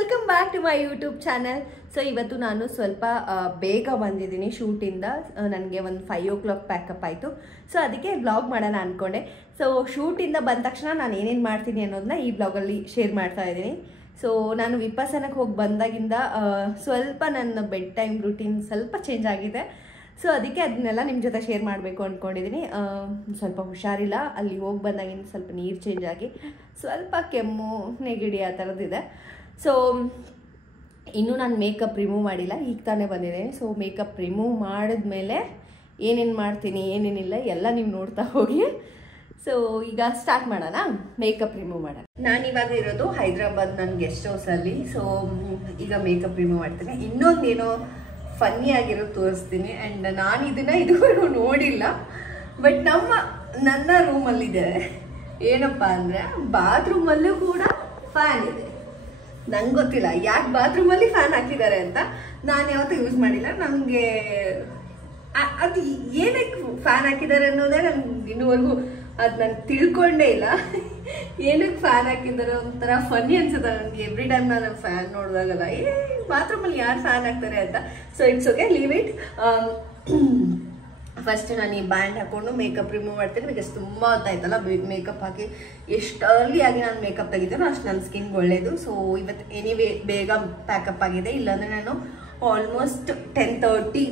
Welcome back to my YouTube channel. So ಇವತ್ತು ನಾನು ಸ್ವಲ್ಪ ಬೇಗ ಬಂದಿದ್ದೀನಿ ಶೂಟಿಂದ. ನನಗೆ ಒಂದು 5 o'clock ಪ್ಯಾಕಪ್ ಆಯಿತು. ಸೊ ಅದಕ್ಕೆ ಬ್ಲಾಗ್ ಮಾಡೋಣ ಅಂದ್ಕೊಂಡೆ. ಸೊ ಶೂಟಿಂದ ಬಂದ ತಕ್ಷಣ ನಾನು ಏನೇನು ಮಾಡ್ತೀನಿ ಅನ್ನೋದನ್ನ ಈ ಬ್ಲಾಗಲ್ಲಿ ಶೇರ್ ಮಾಡ್ತಾ ಇದ್ದೀನಿ. ಸೊ ನಾನು ವಿಪಸನಕ್ಕೆ ಹೋಗಿ ಬಂದಾಗಿಂದ ಸ್ವಲ್ಪ ನನ್ನ ಬೆಡ್ ಟೈಮ್ ರೂಟೀನ್ ಸ್ವಲ್ಪ ಚೇಂಜ್ ಆಗಿದೆ. ಸೊ ಅದಕ್ಕೆ ಅದನ್ನೆಲ್ಲ ನಿಮ್ಮ ಜೊತೆ ಶೇರ್ ಮಾಡಬೇಕು ಅಂದ್ಕೊಂಡಿದ್ದೀನಿ. ಸ್ವಲ್ಪ ಹುಷಾರಿಲ್ಲ, ಅಲ್ಲಿ ಹೋಗಿ ಬಂದಾಗಿಂದ ಸ್ವಲ್ಪ ನೀರು ಚೇಂಜ್ ಆಗಿ ಸ್ವಲ್ಪ ಕೆಮ್ಮು ನೆಗಡಿ ಆ ಥರದ್ದಿದೆ. ಸೊ ಇನ್ನೂ ನಾನು ಮೇಕಪ್ ರಿಮೂವ್ ಮಾಡಿಲ್ಲ, ಈಗ ತಾನೇ ಬಂದಿದ್ದೀನಿ. ಸೊ ಮೇಕಪ್ ರಿಮೂವ್ ಮಾಡಿದ್ಮೇಲೆ ಏನೇನು ಮಾಡ್ತೀನಿ ಏನೇನಿಲ್ಲ ಎಲ್ಲ ನೀವು ನೋಡ್ತಾ ಹೋಗಿ. ಸೊ ಈಗ ಸ್ಟಾರ್ಟ್ ಮಾಡೋಣ, ಮೇಕಪ್ ರಿಮೂವ್ ಮಾಡೋಣ. ನಾನಿವಾಗ ಇರೋದು ಹೈದ್ರಾಬಾದ್ ನನ್ನ ಗೆಸ್ಟ್ ಹೌಸಲ್ಲಿ. ಸೊ ಈಗ ಮೇಕಪ್ ರಿಮೂವ್ ಮಾಡ್ತೀನಿ. ಇನ್ನೊಂದೇನೋ ಫನ್ನಿ ಆಗಿರೋದು ತೋರಿಸ್ತೀನಿ. ಆ್ಯಂಡ್ ನಾನು ಇದನ್ನು ಇದುವರೆಗೂ ನೋಡಿಲ್ಲ, ಬಟ್ ನನ್ನ ರೂಮಲ್ಲಿದೆ. ಏನಪ್ಪ ಅಂದರೆ ಬಾತ್ರೂಮಲ್ಲೂ ಕೂಡ ಫ್ಯಾನ್ ಇದೆ. ನಂಗೆ ಗೊತ್ತಿಲ್ಲ ಯಾಕೆ ಬಾತ್ರೂಮಲ್ಲಿ ಫ್ಯಾನ್ ಹಾಕಿದ್ದಾರೆ ಅಂತ. ನಾನು ಯಾವತ್ತೂ ಯೂಸ್ ಮಾಡಿಲ್ಲ. ನನಗೆ ಅದು ಏನಕ್ಕೆ ಫ್ಯಾನ್ ಹಾಕಿದ್ದಾರೆ ಅನ್ನೋದೇ ನನಗೆ ಇನ್ನೂವರೆಗೂ ಅದು ನಾನು ತಿಳ್ಕೊಂಡೇ ಇಲ್ಲ. ಏನಕ್ಕೆ ಫ್ಯಾನ್ ಹಾಕಿದ್ದಾರೆ ಒಂಥರ ಫನ್ನಿ ಅನ್ಸುತ್ತೆ ನನಗೆ. ಎವ್ರಿ ಟೈಮ್ ನಾನು ಫ್ಯಾನ್ ನೋಡಿದಾಗಲ್ಲ ಬಾತ್ರೂಮಲ್ಲಿ ಯಾರು ಫ್ಯಾನ್ ಹಾಕ್ತಾರೆ ಅಂತ. So it's okay, leave it. First ನಾನು ಈ ಬ್ಯಾಂಡ್ ಹಾಕೊಂಡು ಮೇಕಪ್ ರಿಮೂವ್ ಮಾಡ್ತೀನಿ. ಬಿಕಾಸ್ ತುಂಬ ಹೊತ್ತಾಯ್ತಲ್ಲ ಮೇಕಪ್ ಹಾಕಿ. ಎಷ್ಟು ಅರ್ಲಿ ಆಗಿ ನಾನು ಮೇಕಪ್ ತೆಗಿತೀನೋ ಅಷ್ಟು ನನ್ನ ಸ್ಕಿನ್ಗೆ ಒಳ್ಳೆಯದು. ಸೊ ಇವತ್ತು ಎನಿವೇ ಬೇಗ ಪ್ಯಾಕಪ್ ಆಗಿದೆ. ಇಲ್ಲಾಂದರೆ ನಾನು ಆಲ್ಮೋಸ್ಟ್ 10:30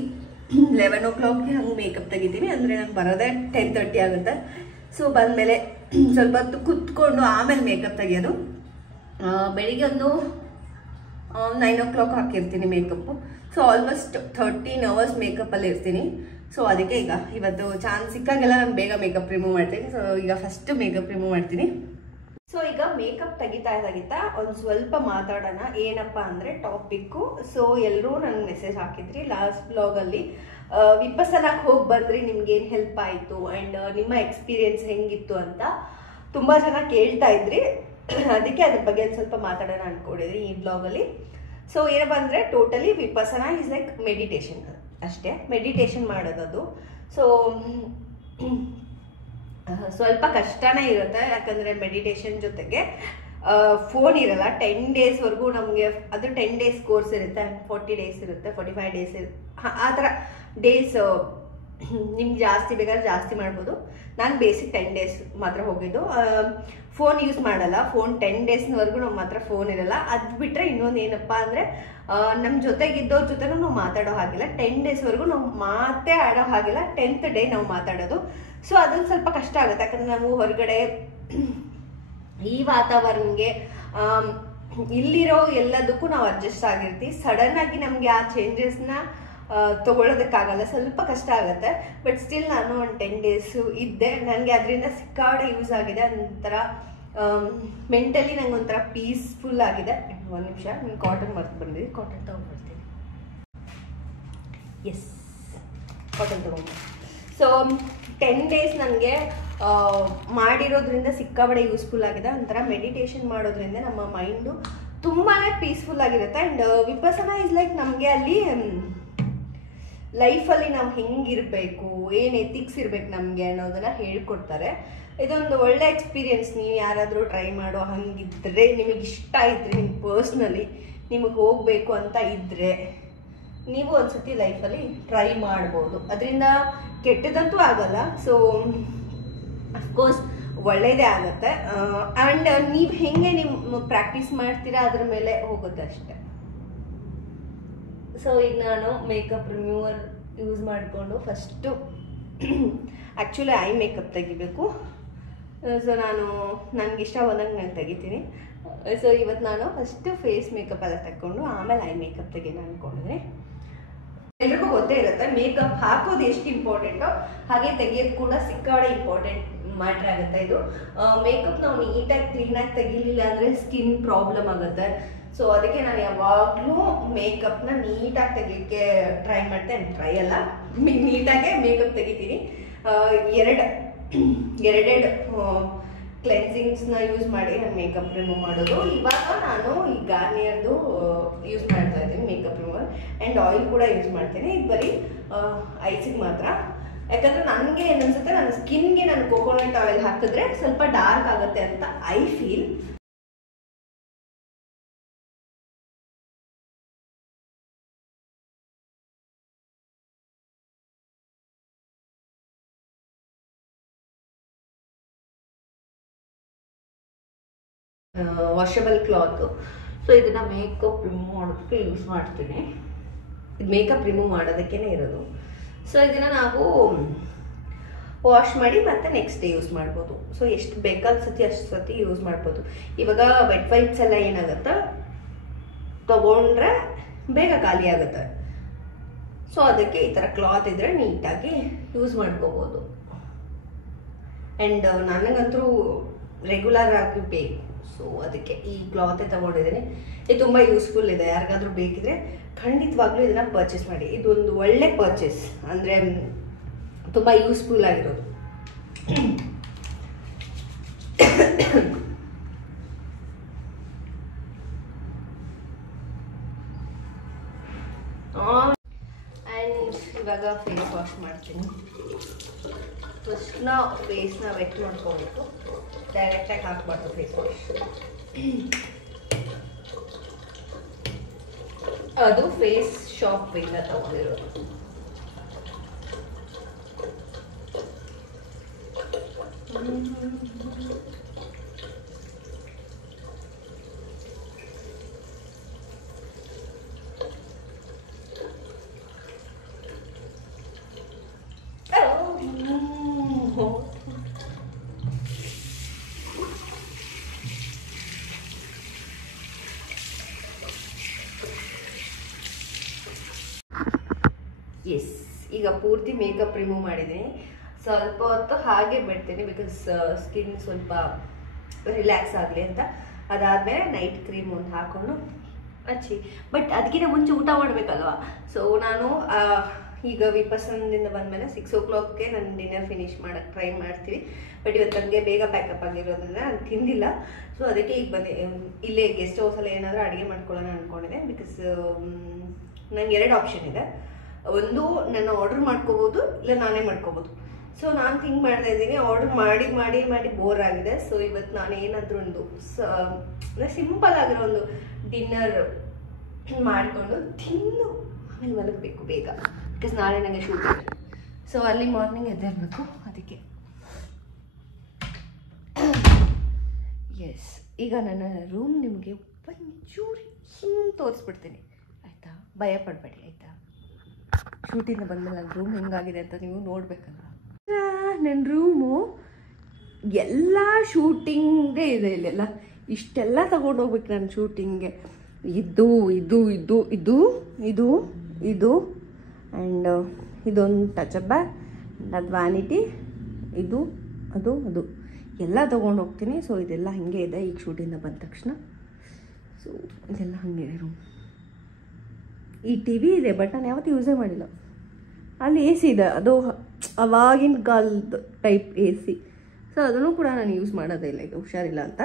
11 o'clock ಹಂಗೆ ಮೇಕಪ್ ತೆಗಿತೀನಿ. ಅಂದರೆ ನಾನು ಬರೋದೇ 10:30 ಆಗುತ್ತೆ. ಸೊ ಬಂದಮೇಲೆ ಸ್ವಲ್ಪ ಹೊತ್ತು ಕುತ್ಕೊಂಡು ಆಮೇಲೆ ಮೇಕಪ್ ತೆಗಿಯೋದು. ಬೆಳಿಗ್ಗೆ ಒಂದು 9 o'clock ಹಾಕಿರ್ತೀನಿ ಮೇಕಪ್ಪು. ಸೊ ಆಲ್ಮೋಸ್ಟ್ 13 hours ಮೇಕಪ್ಪಲ್ಲಿ ಇರ್ತೀನಿ. ಸೊ ಅದಕ್ಕೆ ಈಗ ಇವತ್ತು ಚಾನ್ಸ್ ಸಿಕ್ಕಾಗೆಲ್ಲ ನಾನು ಬೇಗ ಮೇಕಪ್ ರಿಮೂವ್ ಮಾಡ್ತೀನಿ. ಸೊ ಈಗ ಫಸ್ಟ್ ಮೇಕಪ್ ರಿಮೂವ್ ಮಾಡ್ತೀನಿ. ಸೊ ಈಗ ಮೇಕಪ್ ತೆಗಿತಾ ಒಂದು ಸ್ವಲ್ಪ ಮಾತಾಡೋಣ. ಏನಪ್ಪ ಅಂದರೆ ಟಾಪಿಕ್ಕು. ಸೊ ಎಲ್ಲರೂ ನನಗೆ ಮೆಸೇಜ್ ಹಾಕಿದ್ರಿ ಲಾಸ್ಟ್ ಬ್ಲಾಗಲ್ಲಿ, ವಿಪಸನಕ್ಕೆ ಹೋಗಿ ಬಂದ್ರಿ, ನಿಮ್ಗೇನು ಹೆಲ್ಪ್ ಆಯಿತು ಆ್ಯಂಡ್ ನಿಮ್ಮ ಎಕ್ಸ್ಪೀರಿಯನ್ಸ್ ಹೆಂಗಿತ್ತು ಅಂತ ತುಂಬ ಜನ ಕೇಳ್ತಾ ಇದ್ರಿ. ಅದಕ್ಕೆ ಅದ್ರ ಬಗ್ಗೆ ಒಂದು ಸ್ವಲ್ಪ ಮಾತಾಡೋಣ ಅಂದ್ಕೊಂಡಿದ್ರಿ ಈ ಬ್ಲಾಗಲ್ಲಿ. ಸೊ ಏನಪ್ಪ ಅಂದರೆ ಟೋಟಲಿ ವಿಪಸನ ಈಸ್ ಲೈಕ್ ಮೆಡಿಟೇಷನ್ ಅಷ್ಟೇ. ಮೆಡಿಟೇಷನ್ ಮಾಡೋದದು. ಸೊ ಸ್ವಲ್ಪ ಕಷ್ಟನೇ ಇರುತ್ತೆ, ಯಾಕಂದರೆ ಮೆಡಿಟೇಷನ್ ಜೊತೆಗೆ ಫೋನ್ ಇರಲ್ಲ. 10 daysವರೆಗೂ ನಮಗೆ ಅದು 10 days ಕೋರ್ಸ್ ಇರುತ್ತೆ, 40 days ಇರುತ್ತೆ, 45 days ಇರುತ್ತೆ. ಆ ಥರ ಡೇಸ್ ನಿಮ್ಗೆ ಜಾಸ್ತಿ ಬೇಕಾದ್ರೆ ಜಾಸ್ತಿ ಮಾಡ್ಬೋದು. ನಾನು ಬೇಸಿಕ್ 10 days ಮಾತ್ರ ಹೋಗಿದ್ದು. ಫೋನ್ ಯೂಸ್ ಮಾಡಲ್ಲ. ಫೋನ್ 10 daysವರೆಗೂ ನಮ್ಮ ಹತ್ರ ಫೋನ್ ಇರಲ್ಲ. ಅದು ಬಿಟ್ಟರೆ ಇನ್ನೊಂದು ಏನಪ್ಪ ಅಂದರೆ ನಮ್ಮ ಜೊತೆಗಿದ್ದವ್ರ ಜೊತೆನೂ ನಾವು ಮಾತಾಡೋ ಹಾಗಿಲ್ಲ. 10 daysವರೆಗೂ ನಾವು ಮಾತೇ ಆಡೋ ಹಾಗಿಲ್ಲ. 10th day ನಾವು ಮಾತಾಡೋದು. ಸೊ ಅದೊಂದು ಸ್ವಲ್ಪ ಕಷ್ಟ ಆಗುತ್ತೆ, ಯಾಕಂದರೆ ನಾವು ಹೊರಗಡೆ ಈ ವಾತಾವರಣಕ್ಕೆ ಇಲ್ಲಿರೋ ಎಲ್ಲದಕ್ಕೂ ನಾವು ಅಡ್ಜಸ್ಟ್ ಆಗಿರ್ತೀವಿ. ಸಡನ್ನಾಗಿ ನಮಗೆ ಆ ಚೇಂಜಸ್ನ ತೊಗೊಳೋದಕ್ಕಾಗಲ್ಲ, ಸ್ವಲ್ಪ ಕಷ್ಟ ಆಗುತ್ತೆ. ಬಟ್ ಸ್ಟಿಲ್ ನಾನು ಒಂದು 10 days ಇದ್ದೆ. ನನಗೆ ಅದರಿಂದ ಸಿಕ್ಕಾಡೆ ಯೂಸ್ ಆಗಿದೆ. ಒಂಥರ ಮೆಂಟಲಿ ನಂಗೆ ಒಂಥರ ಪೀಸ್ಫುಲ್ ಆಗಿದೆ. ಒಂದು ನಿಮಿಷ, ನಾನು ಕಾಟನ್ ಮರ್ತು ಬಂದಿದ್ದೀನಿ, ಕಾಟನ್ ತೊಗೊಂಡ್ಬರ್ತೀನಿ. ಎಸ್, ಕಾಟನ್ ತೊಗೊಂಡು. ಸೊ 10 days ನನಗೆ ಮಾಡಿರೋದ್ರಿಂದ ಸಿಕ್ಕಾಬಡೆ ಯೂಸ್ಫುಲ್ ಆಗಿದೆ. ಒಂಥರ ಮೆಡಿಟೇಷನ್ ಮಾಡೋದ್ರಿಂದ ನಮ್ಮ ಮೈಂಡು ತುಂಬಾ ಪೀಸ್ಫುಲ್ ಆಗಿರುತ್ತೆ. ಆ್ಯಂಡ್ ವಿಪಸನ ಇಸ್ ಲೈಕ್ ನಮಗೆ ಅಲ್ಲಿ ಲೈಫಲ್ಲಿ ನಾವು ಹೆಂಗಿರಬೇಕು, ಏನು ಎಥಿಕ್ಸ್ ಇರಬೇಕು ನಮಗೆ ಅನ್ನೋದನ್ನು ಹೇಳ್ಕೊಡ್ತಾರೆ. ಇದೊಂದು ಒಳ್ಳೆ ಎಕ್ಸ್ಪೀರಿಯನ್ಸ್. ನೀವು ಯಾರಾದರೂ ಟ್ರೈ ಮಾಡೋ ಹಂಗಿದ್ರೆ, ನಿಮಗೆ ಇಷ್ಟ ಇದ್ದರೆ, ನಿಮ್ಗೆ ಪರ್ಸ್ನಲಿ ನಿಮಗೆ ಹೋಗಬೇಕು ಅಂತ ಇದ್ದರೆ ನೀವು ಒಂದ್ಸತಿ ಲೈಫಲ್ಲಿ ಟ್ರೈ ಮಾಡ್ಬೋದು. ಅದರಿಂದ ಕೆಟ್ಟದಂತೂ ಆಗಲ್ಲ. ಸೊ ಅಫ್ಕೋರ್ಸ್ ಒಳ್ಳೆಯದೇ ಆಗುತ್ತೆ. ಆ್ಯಂಡ್ ನೀವು ಹೆಂಗೆ ನೀವು ಪ್ರಾಕ್ಟೀಸ್ ಮಾಡ್ತೀರಾ ಅದ್ರ ಮೇಲೆ ಹೋಗುತ್ತೆ ಅಷ್ಟೆ. ಸೊ ಈಗ ನಾನು ಮೇಕಪ್ ರಿಮೂವರ್ ಯೂಸ್ ಮಾಡಿಕೊಂಡು ಫಸ್ಟು ಆ್ಯಕ್ಚುಲಿ ಐ ಮೇಕಪ್ ತೆಗಿಬೇಕು. ಸೊ ನನಗೆ ಇಷ್ಟ ಬಂದಂಗೆ ನಾನು ತೆಗಿತೀನಿ. ಸೊ ಇವತ್ತು ನಾನು ಫಸ್ಟು ಫೇಸ್ ಮೇಕಪ್ ಎಲ್ಲ ತಗೊಂಡು ಆಮೇಲೆ ಐ ಮೇಕಪ್ ತೆಗಿಯೋಣ ಅಂದ್ಕೊಂಡಿದ್ದೀನಿ. ಎಲ್ರಿಗೂ ಗೊತ್ತೇ ಇರುತ್ತೆ ಮೇಕಪ್ ಹಾಕೋದು ಎಷ್ಟು ಇಂಪಾರ್ಟೆಂಟೋ ಹಾಗೆ ತೆಗಿಯೋದು ಕೂಡ ಸಿಕ್ಕಾಡೆ ಇಂಪಾರ್ಟೆಂಟ್ ಮ್ಯಾಟ್ರ್ ಆಗುತ್ತೆ. ಇದು ಮೇಕಪ್ ನಾವು ನೀಟಾಗಿ ಕ್ಲೀನಾಗಿ ತೆಗಿಲಿಲ್ಲ ಅಂದರೆ ಸ್ಕಿನ್ ಪ್ರಾಬ್ಲಮ್ ಆಗುತ್ತೆ. ಸೊ ಅದಕ್ಕೆ ನಾನು ಯಾವಾಗಲೂ ಮೇಕಪ್ನ ನೀಟಾಗಿ ತೆಗಿಯೋಕ್ಕೆ ಟ್ರೈ ಮಾಡ್ತೇನೆ. ಟ್ರೈ ಅಲ್ಲ, ನೀಟಾಗೆ ಮೇಕಪ್ ತೆಗಿತೀನಿ. ಎರಡೆರಡು ಕ್ಲೆನ್ಸಿಂಗ್ಸ್ನ ಯೂಸ್ ಮಾಡಿ ನಾನು ಮೇಕಪ್ ರಿಮೂವ್ ಮಾಡೋದು. ಇವಾಗ ನಾನು ಈ ಗಾರ್ನಿಯರ್ದು ಯೂಸ್ ಮಾಡ್ತಾ ಇದ್ದೀನಿ ಮೇಕಪ್ ರಿಮೂವರ್. ಆ್ಯಂಡ್ ಆಯಿಲ್ ಕೂಡ ಯೂಸ್ ಮಾಡ್ತೀನಿ. ಇದು ಬರೀ ಐಸಿಗೆ ಮಾತ್ರ. ಯಾಕಂದರೆ ನನಗೆ ಏನನ್ಸುತ್ತೆ, ನನ್ನ ಸ್ಕಿನ್ಗೆ ನಾನು ಕೋಕೋನಟ್ ಆಯಿಲ್ ಹಾಕಿದ್ರೆ ಸ್ವಲ್ಪ ಡಾರ್ಕ್ ಆಗುತ್ತೆ ಅಂತ I feel. Washable cloth. So ಇದನ್ನು ಮೇಕಪ್ ರಿಮೂವ್ ಮಾಡೋದಕ್ಕೆ ಯೂಸ್ ಮಾಡ್ತೀನಿ. ಇದು ಮೇಕಪ್ ರಿಮೂವ್ ಮಾಡೋದಕ್ಕೇ ಇರೋದು. ಸೊ ಇದನ್ನು ನಾವು ವಾಶ್ ಮಾಡಿ ಮತ್ತೆ ನೆಕ್ಸ್ಟ್ ಡೇ ಯೂಸ್ ಮಾಡ್ಬೋದು. ಸೊ ಎಷ್ಟು ಬೇಕಾದ ಸತಿ ಅಷ್ಟು ಸತಿ ಯೂಸ್ ಮಾಡ್ಬೋದು. ಇವಾಗ ವೆಟ್ ವೈಪ್ಸ್ ಎಲ್ಲ ಏನಾಗುತ್ತೆ ತಗೊಂಡ್ರೆ ಬೇಗ ಖಾಲಿ ಆಗುತ್ತೆ. ಸೊ ಅದಕ್ಕೆ ಈ ಥರ ಕ್ಲಾತ್ ಇದ್ದರೆ ನೀಟಾಗಿ ಯೂಸ್ ಮಾಡ್ಕೋಬೋದು. ಆ್ಯಂಡ್ ನನಗಂತೂ ರೆಗ್ಯುಲರ್ ಆಗಿ ಬೇಕು. ಸೊ ಅದಕ್ಕೆ ಈ ಕ್ಲಾತೆ ತಗೊಂಡಿದ್ದೀನಿ. ಇದು ತುಂಬ ಯೂಸ್ಫುಲ್ ಇದೆ. ಯಾರಿಗಾದ್ರೂ ಬೇಕಿದ್ರೆ ಖಂಡಿತವಾಗ್ಲೂ ಇದನ್ನು ಪರ್ಚೇಸ್ ಮಾಡಿ. ಇದೊಂದು ಒಳ್ಳೆ ಪರ್ಚೇಸ್, ಅಂದರೆ ತುಂಬ ಯೂಸ್ಫುಲ್ ಆಗಿರೋದು. ಆ್ಯಂಡ್ ಇವಾಗ ಫೇಸ್ ವಾಶ್ ಮಾಡ್ತೀನಿ. ಫಸ್ಟ್ನ ಫೇಸ್ನ ವೆಟ್ ಮಾಡ್ಕೋಬೇಕು, ಡೈರೆಕ್ಟಾಗಿ ಹಾಕ್ಬಾರ್ದು ಫೇಸ್ ವಾಶ್. ಅದು ಫೇಸ್ ಶಾಪಿಂದ ತಗೊಂಡಿರೋದು. ಎಸ್, ಈಗ ಪೂರ್ತಿ ಮೇಕಪ್ ರಿಮೂವ್ ಮಾಡಿದ್ದೀನಿ. ಸ್ವಲ್ಪ ಹೊತ್ತು ಹಾಗೆ ಬಿಡ್ತೀನಿ, ಬಿಕಾಸ್ ಸ್ಕಿನ್ ಸ್ವಲ್ಪ ರಿಲ್ಯಾಕ್ಸ್ ಆಗಲಿ ಅಂತ. ಅದಾದಮೇಲೆ ನೈಟ್ ಕ್ರೀಮ್ ಒಂದು ಹಾಕ್ಕೊಂಡು ಹಚ್ಚಿ. ಬಟ್ ಅದಕ್ಕಿಂತ ಮುಂಚೆ ಊಟ ಮಾಡಬೇಕಲ್ವ. ಸೊ ನಾನು ಈಗ ವಿಪಸನದಿಂದ ಬಂದಮೇಲೆ 6 o'clockಗೆ ನಾನು ಡಿನ್ನರ್ ಫಿನಿಶ್ ಮಾಡೋಕ್ಕೆ ಟ್ರೈ ಮಾಡ್ತೀವಿ. ಬಟ್ ಇವತ್ತು ನನಗೆ ಬೇಗ ಪ್ಯಾಕಪ್ ಆಗಿರೋದ್ರಿಂದ ನಾನು ತಿಂದಿಲ್ಲ. ಸೊ ಅದಕ್ಕೆ ಈಗ ಬಂದೆ. ಇಲ್ಲೇ ಗೆಸ್ಟ್ ಹೌಸಲ್ಲಿ ಏನಾದರೂ ಅಡುಗೆ ಮಾಡ್ಕೊಳ್ಳೋಣ ಅಂದ್ಕೊಂಡಿದ್ದೆ. ಬಿಕಾಸ್ ನಂಗೆ 2 ಆಪ್ಷನ್ ಇದೆ. ಒಂದು, ನಾನು ಆರ್ಡರ್ ಮಾಡ್ಕೋಬೋದು, ಇಲ್ಲ ನಾನೇ ಮಾಡ್ಕೋಬೋದು. ಸೊ ನಾನು ಥಿಂಕ್ ಮಾಡ್ತಾ ಇದ್ದೀನಿ, ಆರ್ಡರ್ ಮಾಡಿ ಮಾಡಿ ಮಾಡಿ ಬೋರ್ ಆಗಿದೆ. ಸೊ ಇವತ್ತು ನಾನು ಏನಾದರೂ ಒಂದು ಸಿಂಪಲ್ ಆಗಿರೋ ಒಂದು ಡಿನ್ನರ್ ಮಾಡಿಕೊಂಡು ತಿಂದು ಆಮೇಲೆ ಮಲಗಬೇಕು ಬೇಗ. ಬಿಕಾಸ್ ನಾಳೆ ನನಗೆ ಶೂಟ್ ಇದೆ. ಸೊ ಅಲ್ಲಿ ಮಾರ್ನಿಂಗ್ ಎದ್ದೇಳಬೇಕು. ಅದಕ್ಕೆ ಎಸ್, ಈಗ ನನ್ನ ರೂಮ್ ನಿಮಗೆ ಒಂಚೂರಿ ಹಿಂಗೆ ತೋರಿಸ್ಬಿಡ್ತೀನಿ, ಆಯಿತಾ? ಭಯ ಪಡಬೇಡಿ, ಆಯಿತಾ? ಶೂಟಿಂದ ಬಂದಮೇಲೆ ನನ್ನ ರೂಮ್ ಹೆಂಗಾಗಿದೆ ಅಂತ ನೀವು ನೋಡಬೇಕಲ್ಲ. ನನ್ನ ರೂಮು ಎಲ್ಲ ಶೂಟಿಂಗೇ ಇದೆ. ಇಲ್ಲೆಲ್ಲ ಇಷ್ಟೆಲ್ಲ ತಗೊಂಡೋಗ್ಬೇಕು ನಾನು ಶೂಟಿಂಗ್ಗೆ. ಇದು ಇದು ಇದು ಇದು ಇದು ಇದು ಆ್ಯಂಡ್ ಇದೊಂದು ಟಚಪ್ ಬ್ಯಾಗ್, ಅದು ವ್ಯಾನಿಟಿ, ಇದು ಅದು ಅದು ಎಲ್ಲ ತೊಗೊಂಡೋಗ್ತೀನಿ. ಸೊ ಇದೆಲ್ಲ ಹಾಗೆ ಇದೆ ಈಗ ಶೂಟಿಂದ ಬಂದ ತಕ್ಷಣ. ಸೊ ಇದೆಲ್ಲ ಹಾಗೆ ಇದೆ ರೂಮ್. ಈ ಟಿ ವಿ ಇದೆ, ಬಟ್ ನಾನು ಯಾವತ್ತೂ ಯೂಸೇ ಮಾಡಿಲ್ಲ. ಅಲ್ಲಿ ಎ ಸಿ ಇದೆ, ಅದು ಅವಾಗಿನ ಕಾಲದ ಟೈಪ್ ಎ ಸಿ. ಸೊ ಅದನ್ನು ಕೂಡ ನಾನು ಯೂಸ್ ಮಾಡೋದೇ ಇಲ್ಲ, ಈಗ ಹುಷಾರಿಲ್ಲ ಅಂತ.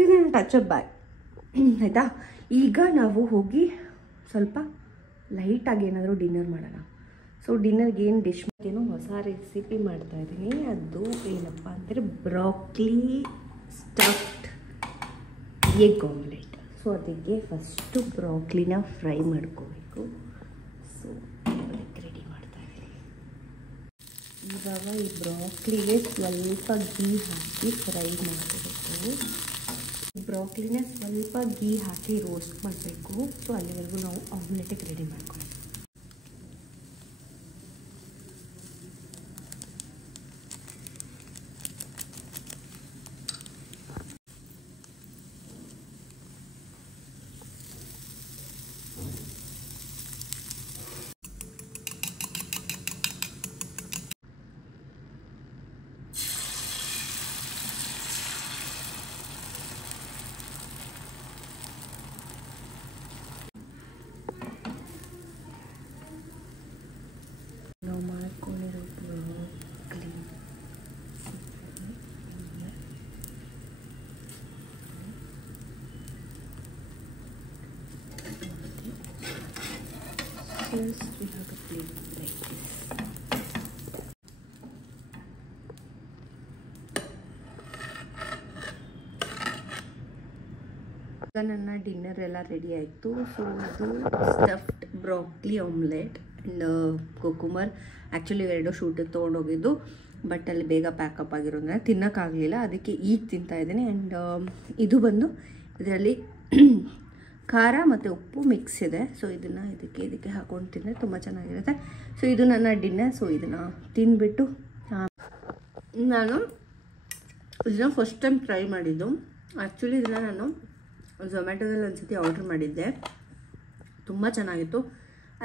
ಇದು ನನ್ನ ಟಚಪ್ ಬ್ಯಾಗ್, ಆಯಿತಾ? ಈಗ ನಾವು ಹೋಗಿ ಸ್ವಲ್ಪ ಲೈಟಾಗಿ ಏನಾದರೂ ಡಿನ್ನರ್ ಮಾಡೋಣ. ಸೊ ಡಿನ್ನರ್ಗೆ ಏನು ಡಿಶ್ ಏನೋ ಹೊಸ ರೆಸಿಪಿ ಮಾಡ್ತಾಯಿದ್ದೀನಿ. ಅದು ಏನಪ್ಪ ಅಂದರೆ broccoli stuffed egg omelette. So ಅದಕ್ಕೆ ಫಸ್ಟು ಬ್ರಾಕ್ಲಿನ ಫ್ರೈ ಮಾಡ್ಕೋಬೇಕು. ಸೊ ಅದಕ್ಕೆ ರೆಡಿ ಮಾಡ್ತಾಯಿದ್ದೀನಿ. ಇವಾಗ ಈ ಬ್ರಾಕ್ಲಿಗೆ ಸ್ವಲ್ಪ ಗೀ ಹಾಕಿ ಫ್ರೈ ಮಾಡಬೇಕು. ಬ್ರಾಕ್ಲಿನ ಸ್ವಲ್ಪ ಗೀ ಹಾಕಿ ರೋಸ್ಟ್ ಮಾಡಬೇಕು. ಸೊ ಅಲ್ಲಿವರೆಗೂ ನಾವು ಆಮ್ಲೆಟಿಗೆ ರೆಡಿ ಮಾಡ್ಕೊಳ್ಳೋಣ. ನಾವು ಮಾಡ್ಕೊಂಡಿರೋ broccoli first we have to plate like this. ಈಗ ನನ್ನ ಡಿನ್ನರ್ ಎಲ್ಲ ರೆಡಿ ಆಯಿತು. ಸೊ ಇದು stuffed broccoli omelette and cucumber. Actually 2 ಶೂಟಿಗೆ ತೊಗೊಂಡೋಗಿದ್ದು. ಬಟ್ ಅಲ್ಲಿ ಬೇಗ ಪ್ಯಾಕಪ್ ಆಗಿರೋದ್ರೆ ತಿನ್ನೋಕ್ಕಾಗಲಿಲ್ಲ, ಅದಕ್ಕೆ ಈಗ ತಿಂತಾಯಿದ್ದೀನಿ. ಆ್ಯಂಡ್ ಇದು ಬಂದು ಇದರಲ್ಲಿ ಖಾರ ಮತ್ತು ಉಪ್ಪು ಮಿಕ್ಸ್ ಇದೆ. ಸೊ ಇದನ್ನು ಇದಕ್ಕೆ ಹಾಕೊಂಡು ತಿಂದರೆ ತುಂಬ ಚೆನ್ನಾಗಿರುತ್ತೆ. ಸೊ ಇದು ನನ್ನ ಡಿನ್ನರ್. ಸೊ ಇದನ್ನು ತಿಂದ್ಬಿಟ್ಟು ನಾನು ಇದನ್ನು ಫಸ್ಟ್ ಟೈಮ್ ಟ್ರೈ ಮಾಡಿದ್ದು. ಆ್ಯಕ್ಚುಲಿ ಇದನ್ನು ನಾನು ಝೊಮ್ಯಾಟೊದಲ್ಲಿ ಒಂದ್ಸತಿ ಆರ್ಡ್ರ್ ಮಾಡಿದ್ದೆ, ತುಂಬ ಚೆನ್ನಾಗಿತ್ತು.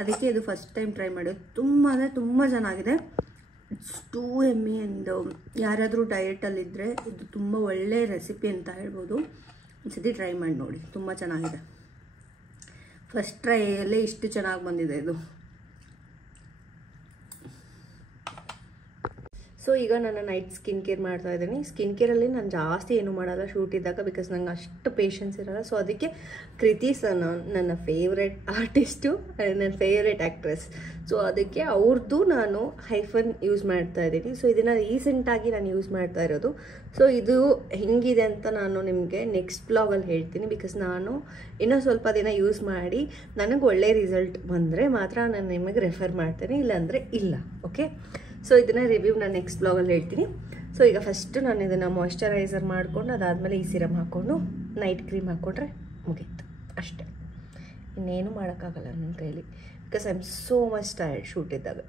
ಅದಕ್ಕೆ ಇದು ಫಸ್ಟ್ ಟೈಮ್ ಟ್ರೈ ಮಾಡಿದ್ದು. ತುಂಬ ಅಂದರೆ ತುಂಬ ಚೆನ್ನಾಗಿದೆ. ಇಟ್ಸ್ ಟೂ ಎಮ್ಮಿ. ಆ್ಯಂಡ್ ಯಾರಾದರೂ ಡಯಟಲ್ಲಿದ್ದರೆ ಇದು ತುಂಬ ಒಳ್ಳೆಯ ರೆಸಿಪಿ ಅಂತ ಹೇಳ್ಬೋದು. ಒಂದ್ಸತಿ ಟ್ರೈ ಮಾಡಿ ನೋಡಿ, ತುಂಬ ಚೆನ್ನಾಗಿದೆ. ಫಸ್ಟ್ ಟ್ರೈಯಲ್ಲೇ ಇಷ್ಟು ಚೆನ್ನಾಗಿ ಬಂದಿದೆ ಇದು. ಸೊ ಈಗ ನಾನು ನೈಟ್ ಸ್ಕಿನ್ ಕೇರ್ ಮಾಡ್ತಾ ಇದ್ದೀನಿ. ಸ್ಕಿನ್ ಕೇರಲ್ಲಿ ನಾನು ಜಾಸ್ತಿ ಏನು ಮಾಡಲ್ಲ ಶೂಟ್ ಇದ್ದಾಗ, ಬಿಕಾಸ್ ನಂಗೆ ಅಷ್ಟು ಪೇಷನ್ಸ್ ಇರಲ್ಲ. ಸೊ ಅದಕ್ಕೆ ಕೃತಿ ಸನನ್ ನನ್ನ ಫೇವ್ರೆಟ್ ಆರ್ಟಿಸ್ಟು, ನನ್ನ ಫೇವ್ರೆಟ್ ಆ್ಯಕ್ಟ್ರೆಸ್. ಸೊ ಅದಕ್ಕೆ ಅವ್ರದ್ದು ನಾನು ಹೈಫನ್ ಯೂಸ್ ಮಾಡ್ತಾ ಇದ್ದೀನಿ. ಸೊ ಇದನ್ನು ರೀಸೆಂಟಾಗಿ ನಾನು ಯೂಸ್ ಮಾಡ್ತಾ ಇರೋದು. ಸೊ ಇದು ಹೆಂಗಿದೆ ಅಂತ ನಾನು ನಿಮಗೆ ನೆಕ್ಸ್ಟ್ ಬ್ಲಾಗಲ್ಲಿ ಹೇಳ್ತೀನಿ, ಬಿಕಾಸ್ ನಾನು ಇನ್ನೂ ಸ್ವಲ್ಪ ದಿನ ಯೂಸ್ ಮಾಡಿ ನನಗೆ ಒಳ್ಳೆ ರಿಸಲ್ಟ್ ಬಂದರೆ ಮಾತ್ರ ನಾನು ನಿಮಗೆ ರೆಫರ್ ಮಾಡ್ತೇನೆ, ಇಲ್ಲಾಂದರೆ ಇಲ್ಲ. ಓಕೆ, ಸೊ ಇದನ್ನು ರಿವ್ಯೂ ನಾನು ನೆಕ್ಸ್ಟ್ ಬ್ಲಾಗಲ್ಲಿ ಹೇಳ್ತೀನಿ. ಸೊ ಈಗ ಫಸ್ಟು ನಾನು ಇದನ್ನು ಮಾಯ್ಶ್ಚರೈಸರ್ ಮಾಡಿಕೊಂಡು ಅದಾದಮೇಲೆ ಈ ಸಿರಮ್ ಹಾಕ್ಕೊಂಡು ನೈಟ್ ಕ್ರೀಮ್ ಹಾಕ್ಕೊಂಡ್ರೆ ಮುಗೀತು ಅಷ್ಟೇ. ಇನ್ನೇನು ಮಾಡೋಕ್ಕಾಗಲ್ಲ ನನ್ನ ಕೈಲಿ, because I am so much tired shoot ಇದ್ದಾಗ.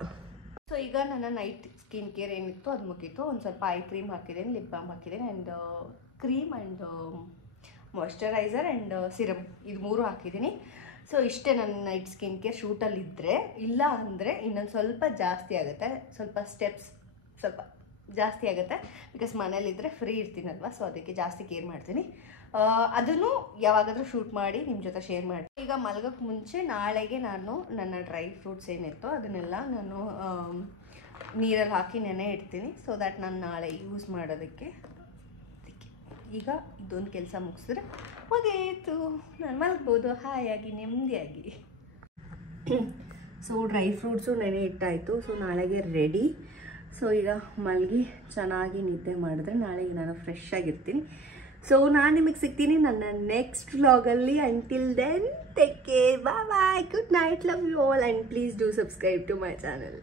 ಸೊ ಈಗ ನನ್ನ ನೈಟ್ ಸ್ಕಿನ್ ಕೇರ್ ಏನಿತ್ತು ಅದು ಮುಗೀತು. ಒಂದು ಸ್ವಲ್ಪ ಐ ಕ್ರೀಮ್ ಹಾಕಿದ್ದೀನಿ, ಲಿಪ್ ಬಾಮ್ ಹಾಕಿದ್ದೀನಿ, and cream and moisturiser and serum ಇದು 3 ಹಾಕಿದ್ದೀನಿ. ಸೊ ಇಷ್ಟೇ ನನ್ನ ನೈಟ್ ಸ್ಕಿನ್ ಕೇರ್. ಶೂಟಲ್ಲಿದ್ದರೆ ಇಲ್ಲ ಅಂದರೆ ಇನ್ನೊಂದು ಸ್ವಲ್ಪ ಜಾಸ್ತಿ ಆಗುತ್ತೆ, ಸ್ವಲ್ಪ ಸ್ಟೆಪ್ಸ್ ಸ್ವಲ್ಪ ಜಾಸ್ತಿ ಆಗುತ್ತೆ, ಬಿಕಾಸ್ ಮನೇಲಿದ್ದರೆ ಫ್ರೀ ಇರ್ತೀನಲ್ವ. ಸೊ ಅದಕ್ಕೆ ಜಾಸ್ತಿ ಕೇರ್ ಮಾಡ್ತೀನಿ. ಅದನ್ನು ಯಾವಾಗಾದರೂ ಶೂಟ್ ಮಾಡಿ ನಿಮ್ಮ ಜೊತೆ ಶೇರ್ ಮಾಡ್ತೀನಿ. ಈಗ ಮಲಗೋಕ್ಕೆ ಮುಂಚೆ ನಾಳೆಗೆ ನಾನು ನನ್ನ ಡ್ರೈ ಫ್ರೂಟ್ಸ್ ಏನಿತ್ತು ಅದನ್ನೆಲ್ಲ ನಾನು ನೀರಲ್ಲಿ ಹಾಕಿ ನೆನೆ ಇಡ್ತೀನಿ, ಸೊ ದ್ಯಾಟ್ ನಾನು ನಾಳೆ ಯೂಸ್ ಮಾಡೋದಕ್ಕೆ. ಈಗ ಇದೊಂದು ಕೆಲಸ ಮುಗಿಸಿದ್ರೆ ಮುಗೀತು, ನಾನು ಮಲಗ್ಬೋದು ಹಾಯಾಗಿ ನೆಮ್ಮದಿಯಾಗಿ. ಸೊ ಡ್ರೈ ಫ್ರೂಟ್ಸು ನೆನೆ ಇಟ್ಟಾಯಿತು. ಸೊ ನಾಳೆಗೆ ರೆಡಿ. ಸೊ ಈಗ ಮಲಗಿ ಚೆನ್ನಾಗಿ ನಿದ್ದೆ ಮಾಡಿದ್ರೆ ನಾಳೆಗೆ ನಾನು ಫ್ರೆಶ್ ಆಗಿರ್ತೀನಿ. ಸೊ ನಾನು ನಿಮಗೆ ಸಿಗ್ತೀನಿ ನನ್ನ ನೆಕ್ಸ್ಟ್ ವ್ಲಾಗಲ್ಲಿ. Until then take care, bye bye, good night, love you all, and please do subscribe to my channel.